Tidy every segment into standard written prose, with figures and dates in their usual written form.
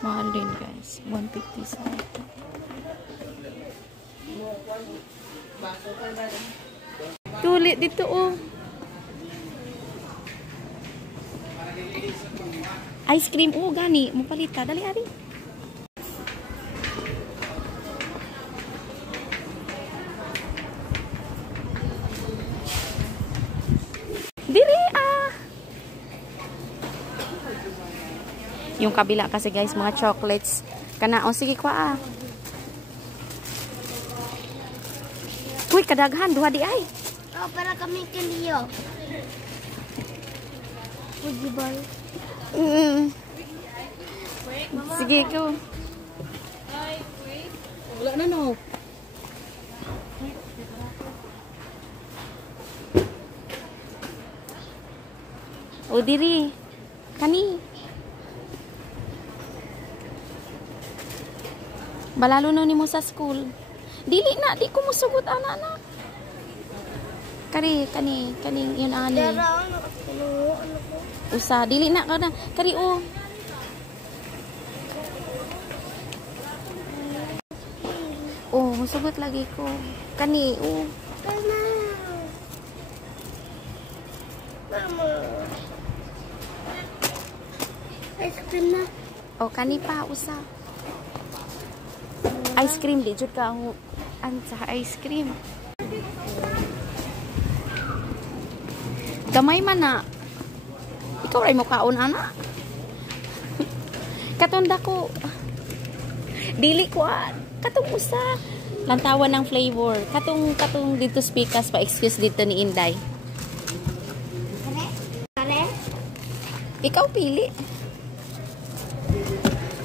Mahal din guys. 150 sa ito. Tulit dito oh. Ice cream oh gani. Mupalita. Dali ari. Diri ah. Yung kabila kasi guys, mga chocolates. Kana, o sige kwa ah. Uy, kadaghan, duha di ay. Oh, para kami kaliyo. Pujibal. Sige ko. Wala na no. O diri. Kani. Balalo na ni mo sa school. Dili na, di ko musugot ana. Kani yun ani. Usa, dili na ka na. Kari o. Oh, musugot lagi ko. Kani o. Mama. Ice cream na. O, kani pa, usa. Ice cream, di jud ka ang sa ice cream. Gamay man na. Ikaw ray mo kaon ana. Katunda ko. Dili ko katong usa. Lantawan ng flavor. Katong dito speakers pa excuse dito ni Inday. Kare? Ikaw pili.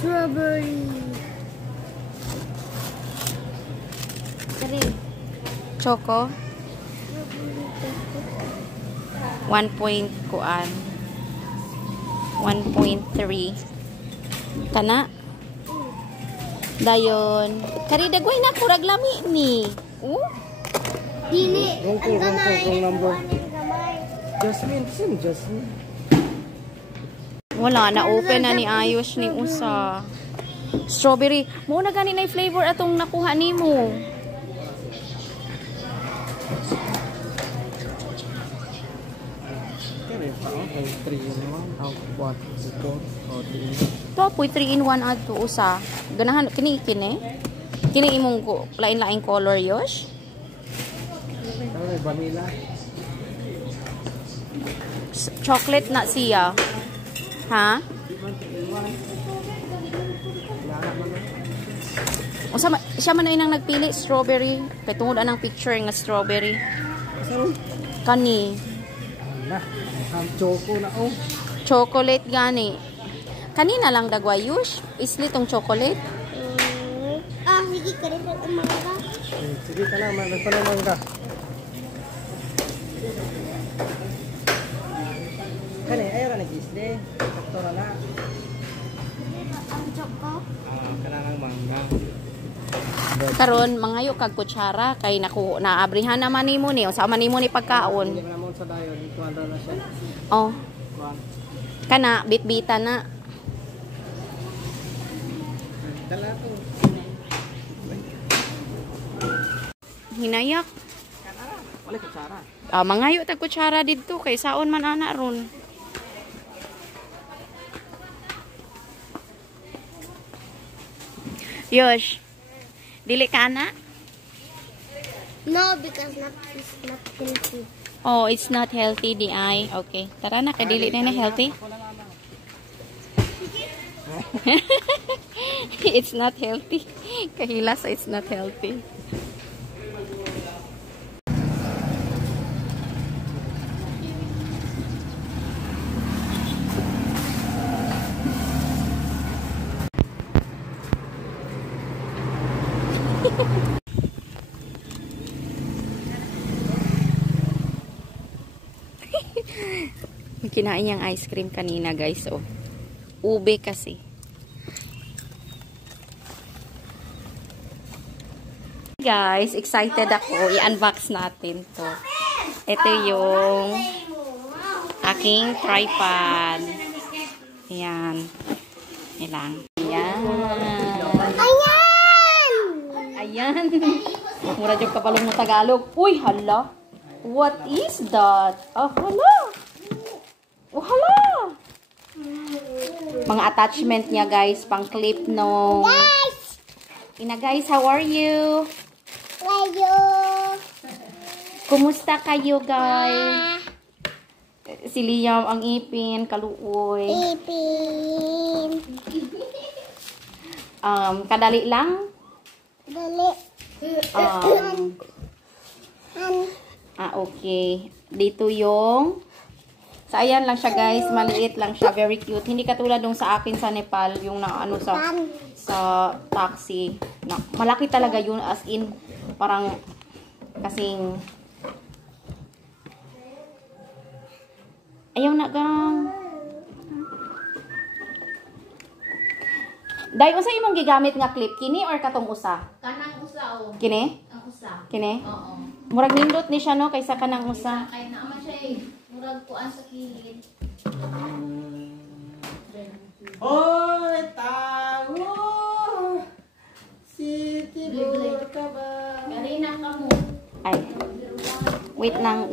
Strawberry. Kare. Choco. 1 point kuan. 1.3. Kana? Dayon. Kari dagway na kurag lami ni. Dili. Wrong number. Jasmine, sino Jasmine? Wala na open na ni Ayos ni usa. Strawberry. Mo na gani na flavor atong nakuha nimo. To po 3 in 1 adto usa. Ganahan kini imong lain-lain color yosh. Vanilla. Chocolate na siya. Ha? Usa siya man ay nang nagpili strawberry. Kay tungod anang picture nga strawberry. Kani. Na, choco na oh. Chocolate gani. Kanina lang dagwayush. Isli tong chocolate. Sige ka rin umangga. Sige ka na, magpanamang ka. Kani, ayaw na nag-isli. Sakto na. Ang choco? Kananang mangga. Karon mangayo kag kutsara kay naabrihan naman nimo ni. Usa man nimo ni pagkaon. Hindi na mo sa dayon, ikuan na siya. Oh. Kana bitbita na. Dala to. Hinayak. Wala kutsara. Mangayo tag kutsara didto kay saon man ana ron. Yosh. Dili ka na? No, because it's not healthy. Oh, it's not healthy di ay. Okay. Tara na kay dili na healthy. It's not healthy. Kahila sa it's not healthy. Kinain niyang ice cream kanina guys oh. Ube kasi. Guys, excited ako. I-unbox natin to. Ito yung aking tripod. Ayan. Ayan. Ayan. Ayan! Ayan. Mura dyan kapalong mo Tagalog. Uy, hala. What is that? Oh, hala. Oh, hala. Mga attachment niya, guys. Pang clip, no. Guys! Ina, guys, how are you? Layo! Kumusta kayo, guys? Si Liam ang ipin, kaluoy. Ipin! Kadali lang. Dali! Okay. Dito yung sa ayan lang siya, guys. Maliit lang siya. Very cute. Hindi katulad nung sa akin sa Nepal. Yung na ano sa taxi. Na, malaki talaga yun. As in, parang kasing ayaw na gang. Day, usa imong gigamit nga clip? Kini or katong usa? Kanang usa o. Kini? Ang usa. Kini? Oo. Murag nindot ni siya, no? Kaysa kanang usa. Kaya naman siya eh. Murag kuan sa kilid. Hoy, tao! City boy ka ba? Garina ka mo. Ay. Wait lang.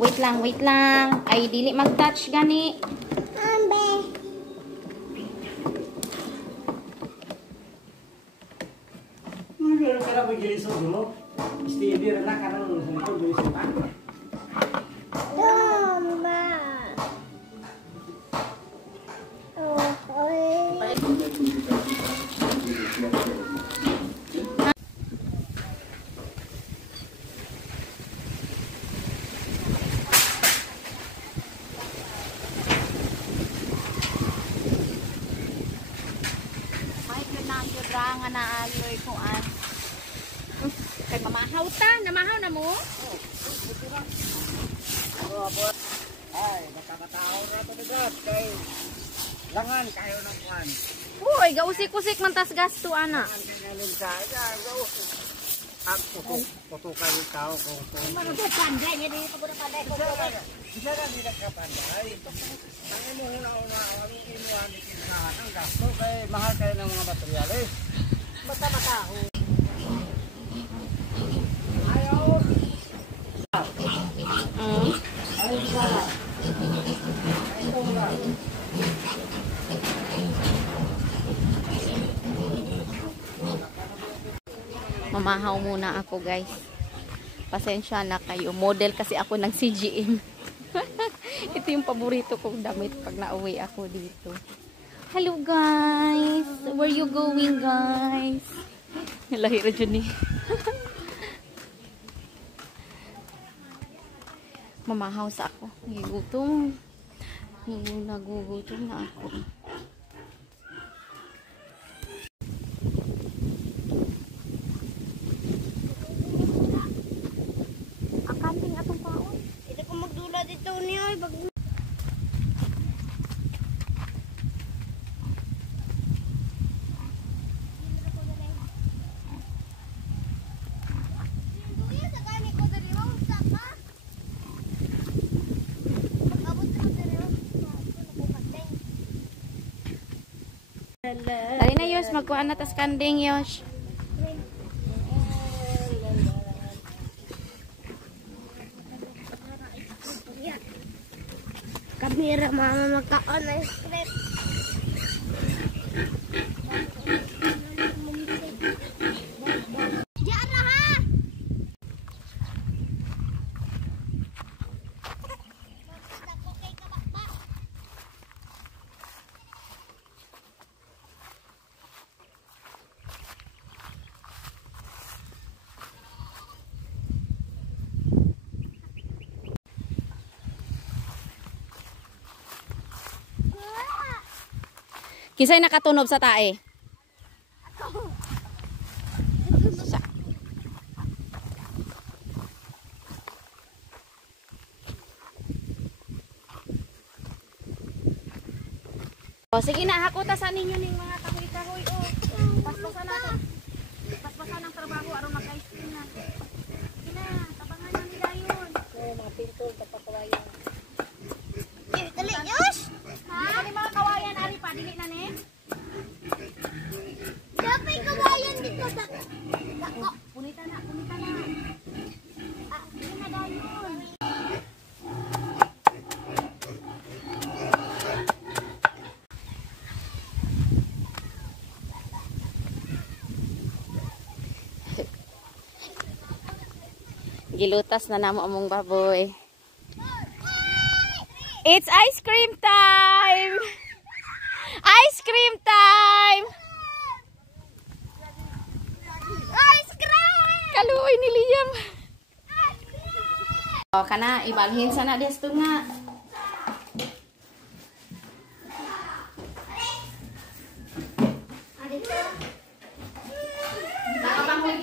Ay, dili mag-touch gani. Ambe! Meron ka na mag-ilisod mo? Steady rin na ka na nung ito, gulisin pa. Toma! May yun nga na ayoy kuan. Kay mamahaw ta, namahaw na mo? Ay, nakakatao na ito ni God. Kay langan kayo ng kuhan. Uy, gausik-usik man tas gasto ana. Langan kayo ngayon sa ayan. Putukan yung tao kung Panday, yan yung pagod na panday. isa na nila kapanday. Ang mo huna-una, ang inuwan ni Kinahan ang gasto kay mahal kayo ng mga materyales. Basta mataho. Mamahaw muna ako, guys. Pasensya na kayo. Model kasi ako ng CGM. Ito yung paborito kong damit pag nauwi ako dito. Hello, guys. Where you going, guys? Lahira dyan eh. Mamahaw sa ako. Nagugutom. Nagugutom na ako. Akanting atong paon. Ito ko magdula dito niyo. Dali na, Yosh. Magkuhan na tas kanding, Yosh. Kamera mama magkaon na strip. Diyan na ha! Kisay nakatunob sa tae. O, sige na, hakutasan ninyo ning mga kahoy-kahoy. O, paspasan na to. Paspasan ang trabaho, aron maka-screen na. Sige na, tabangan na nila yun. Mga pintol, tapakawayan. Dali, Josh! Ha? Mga kawayan, ari pa, dili na ni? Gilutas na namo among baboy. It's ice cream time! Ice cream time! Ice cream! Kaluoy ni Liam. O, kana, ibalhin sana desto nga.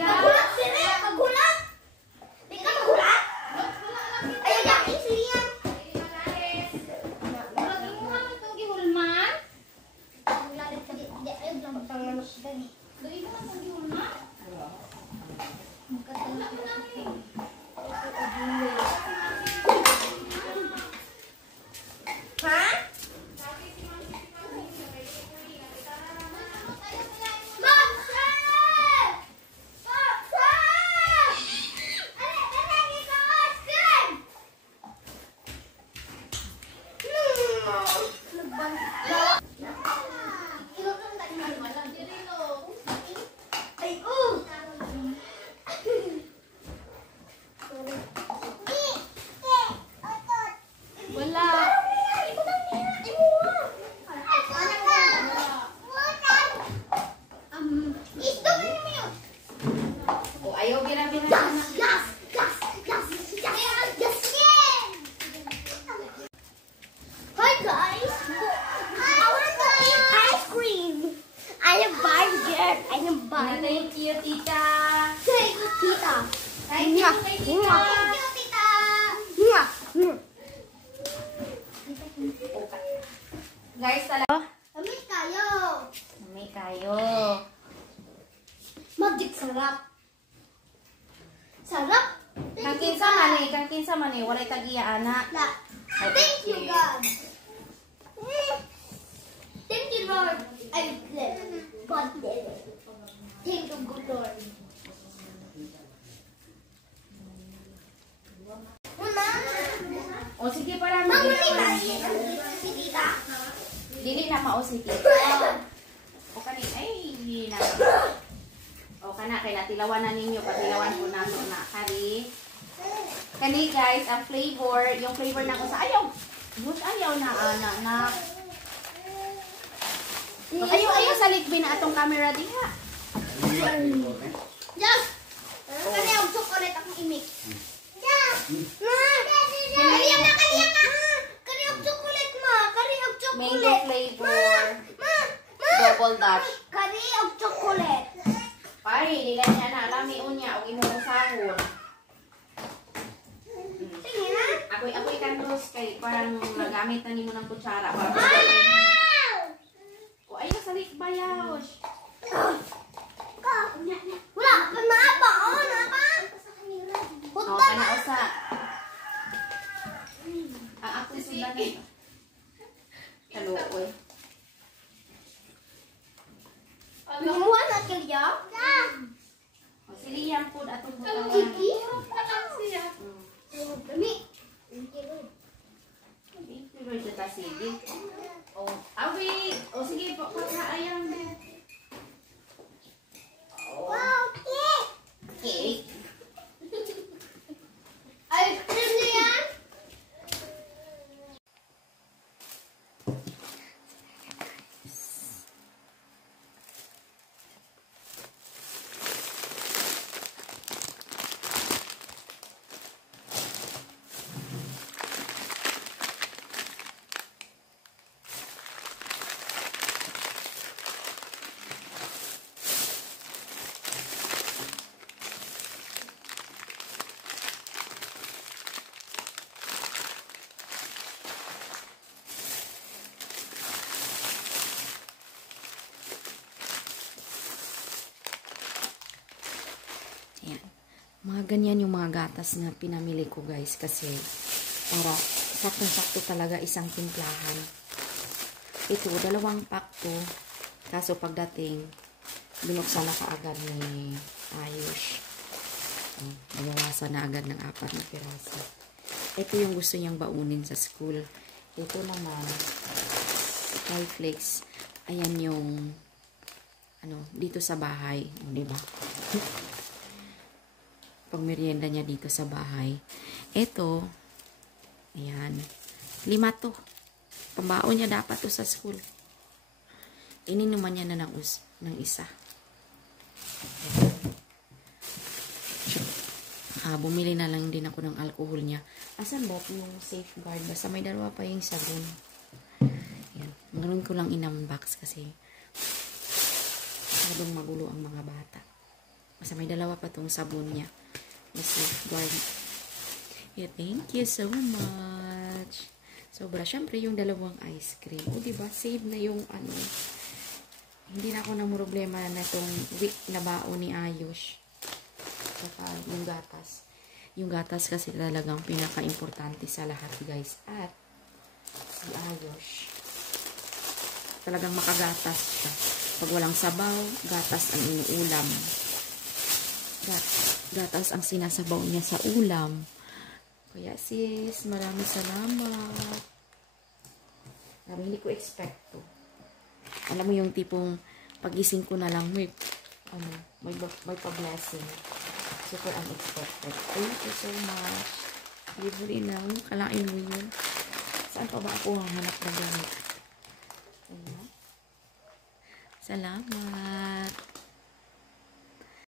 Magulat sila! Magulat! Di ka magulat? Ayaw niya, isiriyan. Murag mo nga itong gihulman. Magulat ka di. Di, ayaw lang magtanganos gani. Dali mo nga itong gihulman. Ha? Wala. O, ayaw bira-bira na. Hi guys! I want to eat ice cream! I am burger! I am burger! Thank you, tita. Thank you, tita! Thank you, kay tita. Thank you, tita! Mwah! Mwah! Guys, talaga. Amit kayo! May kayo. Magic sarap! Sarap! Kang kinsa man eh, walay tagiya ana. Na. Thank you, God! Thank you, Lord! I bless God. Thank you, good Lord. Mama! O sige para mo. Mamuli ba si tita? Dili na mao si tita. O kani ay dili na. O kana kay natilawan na ninyo, patilawan ko na na kari. Kani guys, ang flavor, yung flavor na ko sa ayaw. But ayaw na na. Ayaw sa likbi na atong camera diha. Yes! Kani ang chocolate akong imik. Yes! Kaniyang na! Kani ang chocolate ma! Kani ang chocolate! Mango flavor. Ma! Double Dutch. Kani ang chocolate! Pare, dili niya na alami unya og imong sahon. Sige na! Ako'y kantos kay parang nagamit na nimo ng kutsara para Wow! o ay nasalik bayaw. Wala! Panapa! Oh, napa! O Hutba kana na! usa. Ang ako sudan na. Kaluoy. Lumuha na kaya? O sili yan po atong butawan. Kiki? Dami! Pero ito ta sige. O awi. O sige po pagkaayang din. Wow! Cake! Cake. Ice cream na yan? Ayan. Mga ganyan yung mga gatas na pinamili ko guys kasi para saktong-sakto talaga isang timplahan. Ito, 2 pack to. Kaso pagdating, binuksan na kaagad ni Ayush. Nabawasan na agad ng 4 na piraso. Ito yung gusto niyang baunin sa school. Ito naman, Sky Flakes. Ayan yung dito sa bahay. Diba? pag merienda niya dito sa bahay. Ito, ayan, 5 to. Pambaon niya dapat to sa school. Ininuman niya na ng isa. Bumili na lang din ako ng alcohol niya. Asan ba yung safeguard? Basta may dalawa pa yung sabon. Ayan. Ngayon ko lang in-unbox kasi masyadong magulo ang mga bata. Basta may dalawa pa tong sabon niya. May safeguard. Yeah, thank you so much. Sobra. Siyempre, yung dalawang ice cream. O, diba? Save na yung ano. Hindi na ako na problema na itong week na baon ni Ayush. Saka yung gatas. Yung gatas kasi talagang pinaka-importante sa lahat, guys. At si Ayush, talagang makagatas siya. Pag walang sabaw, gatas ang inuulam. Gatas ang sinasabaw niya sa ulam. Kaya sis, maraming salamat. Hindi ko expect to. Alam mo yung tipong pagising ko na lang, may pa-blessing. Super unexpected. Thank you so much. Libre lang. Kalain mo yun. Saan pa ba ako hanap na ganit? Salamat.